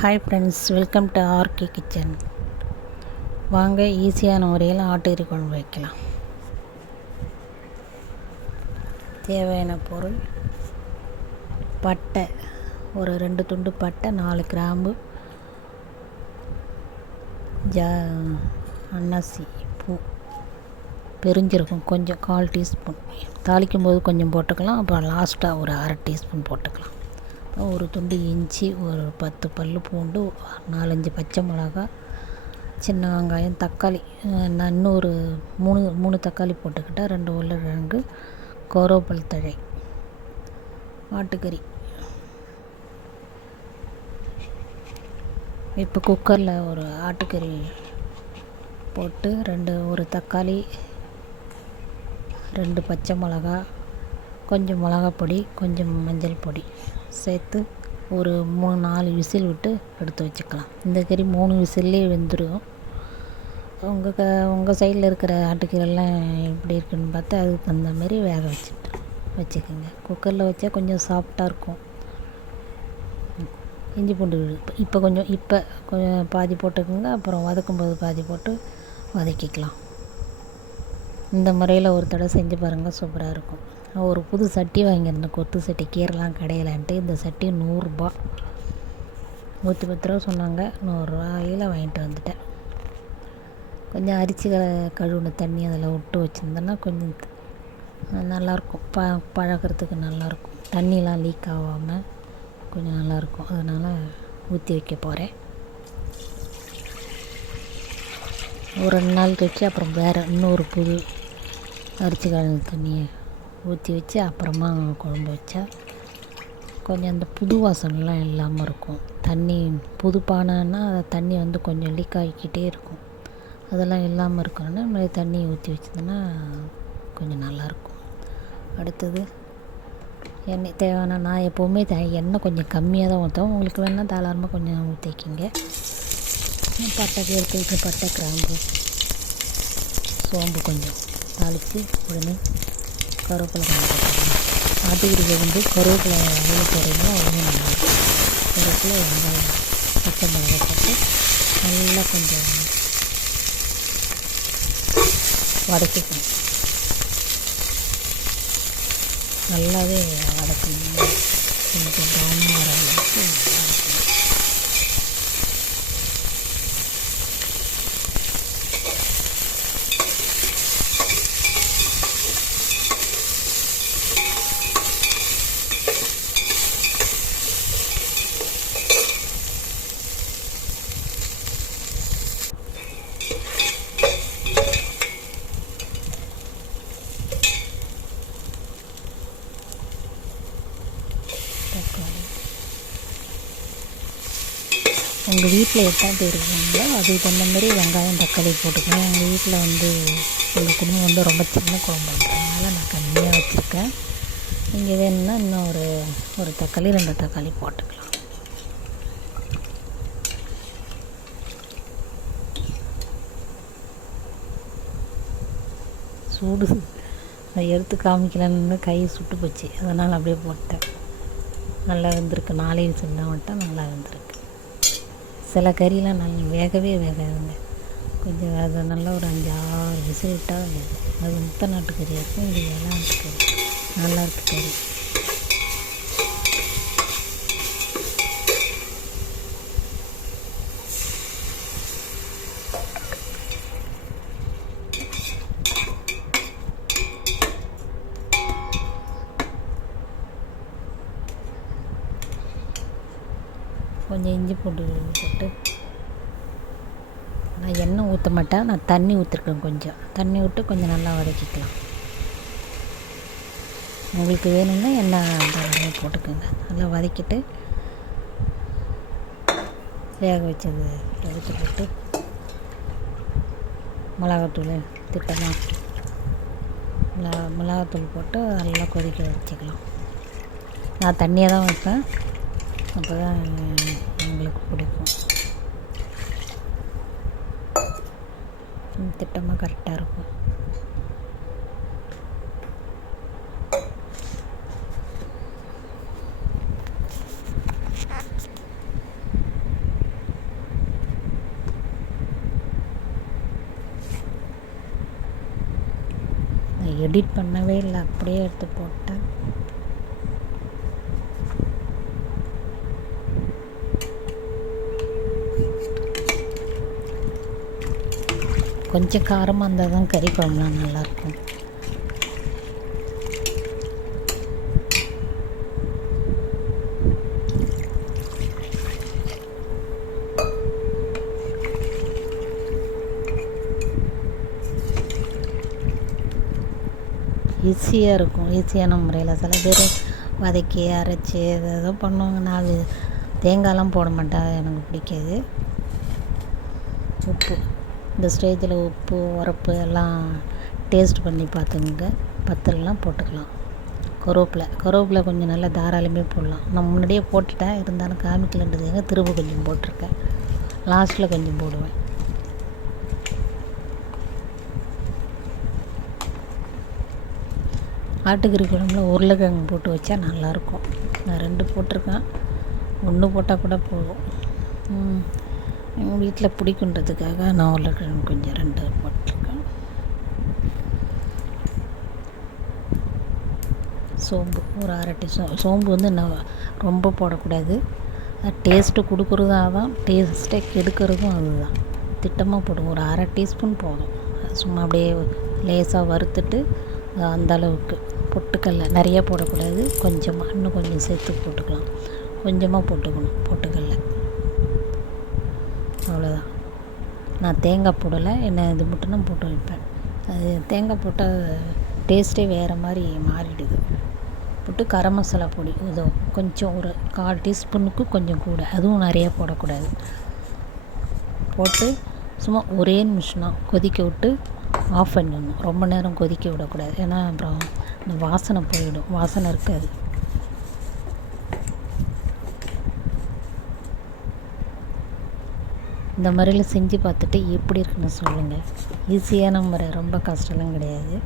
Hi friends welcome to RK kitchen வாங்க ஈஸியான முறையில் ஆட்டுக்கறி குழம்பு வைக்கலாம். தேவையான பொருள் பட்டை ஒரு ரெண்டு துண்டு பட்டை நாலு கிராம்பு ஜா அன்னாசி பூ பெரிஞ்சிருக்கும் கொஞ்சம் கால் டீஸ்பூன். தாளிக்கும் போது கொஞ்சம் போட்டுக்கலாம் அப்புறம் லாஸ்ட்டாக ஒரு அரை டீஸ்பூன் போட்டுக்கலாம். ஒரு துண்டு இஞ்சி ஒரு பத்து பல் பூண்டு நாலஞ்சு பச்சை மிளகா சின்ன வெங்காயம் தக்காளி நான் இன்னொரு மூணு மூணு தக்காளி போட்டுக்கிட்டால் ரெண்டு உருளைக்கிழங்கு கோரோப்பல் தழை ஆட்டுக்கறி. இப்போ குக்கரில் ஒரு ஆட்டுக்கறி போட்டு ரெண்டு ஒரு தக்காளி ரெண்டு பச்சை மிளகா கொஞ்சம் மிளகா பொடி கொஞ்சம் மஞ்சள் பொடி. சேர்த்து ஒரு மூணு நாலு விசில் விட்டு எடுத்து வச்சுக்கலாம். இந்த கறி மூணு விசில்லே வெந்துடும் உங்கள் க உங்கள் சைடில் இருக்கிற ஆட்டுக்கறியெல்லாம் எப்படி இருக்குன்னு பார்த்தா அதுக்கு தகுந்த மாதிரி வேக வச்சுட்டு வச்சுக்கோங்க. குக்கரில் வச்சா கொஞ்சம் சாஃப்டாக இருக்கும். இஞ்சி பூண்டு இப்போ கொஞ்சம் இப்போ கொஞ்சம் பாதி போட்டுக்கோங்க. அப்புறம் வதக்கும்போது பாதி போட்டு வதக்கிக்கலாம். இந்த முறையில் ஒரு தடவை செஞ்சு பாருங்கள் சூப்பராக இருக்கும். ஒரு புது சட்டி வாங்கியிருந்தேன். கொத்து சட்டி கீரைலாம் கிடையலான்ட்டு. இந்த சட்டி நூறுரூபா நூற்றி பத்து ரூபா சொன்னாங்க. நூறுரூவாயில் வாங்கிட்டு வந்துட்டேன். கொஞ்சம் அரிசி கழுவுன தண்ணி அதில் விட்டு வச்சுருந்தேன்னா கொஞ்சம் நல்லாயிருக்கும். ப பழகிறதுக்கு நல்லாயிருக்கும். தண்ணிலாம் லீக் ஆகாமல் கொஞ்சம் நல்லாயிருக்கும். அதனால் ஊற்றி வைக்க போகிறேன் ஒரு ரெண்டு நாள் கழிச்சு அப்புறம் வேறு இன்னொரு புது அரிசி கழுவு தண்ணியை ஊற்றி வச்சு அப்புறமா குழம்பு வச்சா கொஞ்சம் அந்த புது வாசனைலாம் இல்லாமல் இருக்கும். தண்ணி புது பானைன்னா தண்ணி வந்து கொஞ்சம் லீக் ஆகிக்கிட்டே இருக்கும். அதெல்லாம் இல்லாமல் இருக்கணும்னா முன்னாடி தண்ணி ஊற்றி வச்சதுன்னா கொஞ்சம் நல்லாயிருக்கும். அடுத்தது எண்ணெய் தேவையான நான் எப்போவுமே த எண்ணெய் கொஞ்சம் கம்மியாக தான் ஊற்றுவோம் உங்களுக்கு வேணால் தாராளமாக கொஞ்சம் ஊற்றிக்கிங்க பட்டை எடுத்து பட்டை கிராம்பு சோம்பு கொஞ்சம் தாளித்து உடனே கருவேப்பிலை கொஞ்சம் போட்டுக்கணும் ஆட்டுக்கறிக்கு வந்து கருவேப்பிலை வெளியில் போடுறீங்களோ அவ்வளோ நல்லா கருவேப்பிலை வெங்காயம் பச்சை மிளகாய் போட்டு நல்லா கொஞ்சம் வதக்கிக்கணும் நல்லாவே வதக்கணும். கொஞ்சம் ப்ரௌனாக வர அளவுக்கு வதக்கணும் தக்காளி எங்கள் வீட்டில் எத்தனை பேர் இருக்காங்களோ அதுக்கு தகுந்த மாதிரி வெங்காயம் தக்காளி போட்டுக்கணும். எங்கள் வீட்டில் வந்து எங்கள் குடும்பம் வந்து ரொம்ப சின்ன குழம்புன்றதுனால நான் கம்மியாக வச்சுருக்கேன். நீங்கள் வேணும்னா இன்னும் ஒரு ஒரு தக்காளி ரெண்டு தக்காளி போட்டுக்கலாம். சூடு அதை எடுத்து காமிக்கலன்னு கை சுட்டு போச்சு. அதனால் அப்படியே போட்டேன். நல்லா வெந்திருக்கு. நாலே விசில் தான் நல்லா வெந்திருக்கு. சில கறிலாம் நல்லா வேகவே வேகாதுங்க. கொஞ்சம் அது நல்லா ஒரு அஞ்சு ஆறு விசில் விட்டால் அது முத்த நாட்டு கறியாக இருக்கும் இது நாட்டு கறி. நல்லா கறி. கொஞ்சம் இஞ்சி பூண்டு போட்டு நான் எண்ணெய் ஊற்ற மாட்டேன் நான் தண்ணி ஊற்றிருக்கேன் கொஞ்சம். தண்ணி விட்டு கொஞ்சம் நல்லா வதக்கிக்கலாம். உங்களுக்கு வேணும்னா எண்ணெய் தாராளமாக போட்டுக்கோங்க. நல்லா வதக்கிட்டு வேக வச்சது எடுத்து போட்டு மிளகாத்தூள் திட்டமாக மிளகா மிளகாத்தூள் போட்டு நல்லா கொதிக்க வச்சுக்கலாம். நான் தண்ணியை தான் வைப்பேன். அப்போ தான் எங்களுக்கு பிடிக்கும். திட்டமாக கரெக்டாக இருக்கும். எடிட் பண்ணவே இல்லை அப்படியே எடுத்து போட்டேன். கொஞ்சம் காரமாக இருந்தால் தான் கறி குழம்புலாம் நல்லாயிருக்கும். ஈஸியாக இருக்கும் ஈஸியான முறையில். சில பேர் வதக்கி அரைச்சி ஏதோ பண்ணுவாங்க. நான் தேங்காயெலாம் போட மாட்டேன் எனக்கு பிடிக்காது. உப்பு. இந்த ஸ்டேஜில் உப்பு உரப்பு எல்லாம் டேஸ்ட் பண்ணி பார்த்துங்க பத்தலைலாம் போட்டுக்கலாம். கருவேப்பிலை. கருவேப்பிலை கொஞ்சம் நல்லா தாராளமே போடலாம். நான் முன்னாடியே போட்டுட்டேன். இருந்தாலும் காமிக்கலன்றதுக்காக திரும்ப கொஞ்சம் போட்டிருக்கேன். லாஸ்ட்டில் கொஞ்சம் போடுவேன். ஆட்டுக்கறி குழம்புல உருளைக்கிழங்கு போட்டு வச்சா நல்லாயிருக்கும். நான் ரெண்டு போட்டிருக்கேன். ஒன்று போட்டால் கூட போதும். எங்கள் வீட்டில் பிடிக்குன்றதுக்காக நான் உருளைக்கிழங்கு கொஞ்சம் ரெண்டு போட்டிருக்கேன். சோம்பு ஒரு அரை சோ சோம்பு வந்து நான் ரொம்ப போடக்கூடாது. டேஸ்ட்டு கொடுக்குறதும் தான் டேஸ்ட்டே கெடுக்கிறதும் அதுதான். திட்டமாக போடுவோம். ஒரு அரை டீஸ்பூன் போதும். சும்மா அப்படியே லேசாக வறுத்துட்டு அந்த அளவுக்கு. பொட்டுக்கல்ல நிறைய போடக்கூடாது. கொஞ்சமாக இன்னும் கொஞ்சம் சேர்த்து போட்டுக்கலாம். கொஞ்சமாக போட்டுக்கணும் பொட்டுக்கல்ல. நான் தேங்காய் போடலை. என்ன இது மட்டும் தான் போட்டு வைப்பேன். அது தேங்காய் போட்டால் டேஸ்ட்டே வேறு மாதிரி மாறிடுது. போட்டு கரம் மசாலா பொடி இதோ கொஞ்சம் ஒரு கால் டீஸ்பூனுக்கு கொஞ்சம் கூட. அதுவும் நிறைய போடக்கூடாது. போட்டு சும்மா ஒரே நிமிஷம் தான் கொதிக்க விட்டு ஆஃப் பண்ணிடணும் ரொம்ப நேரம் கொதிக்க விடக்கூடாது. ஏன்னா அப்புறம் இந்த வாசனை போயிடும். வாசனை இருக்காது. இந்த முறையில் செஞ்சு பார்த்துட்டு எப்படி இருக்குன்னு சொல்லுங்கள் ஈஸியான முறை ரொம்ப கஷ்டம்லாம் கிடையாது.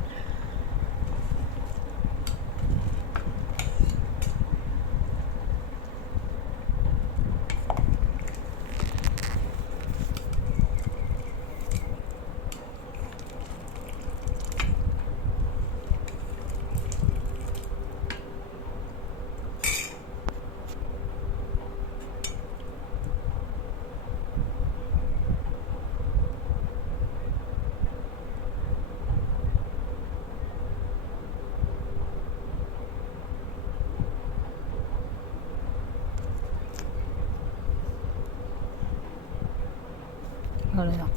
அவ்வளோதான்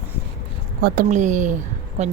கொத்தமல்லி கொஞ்சம்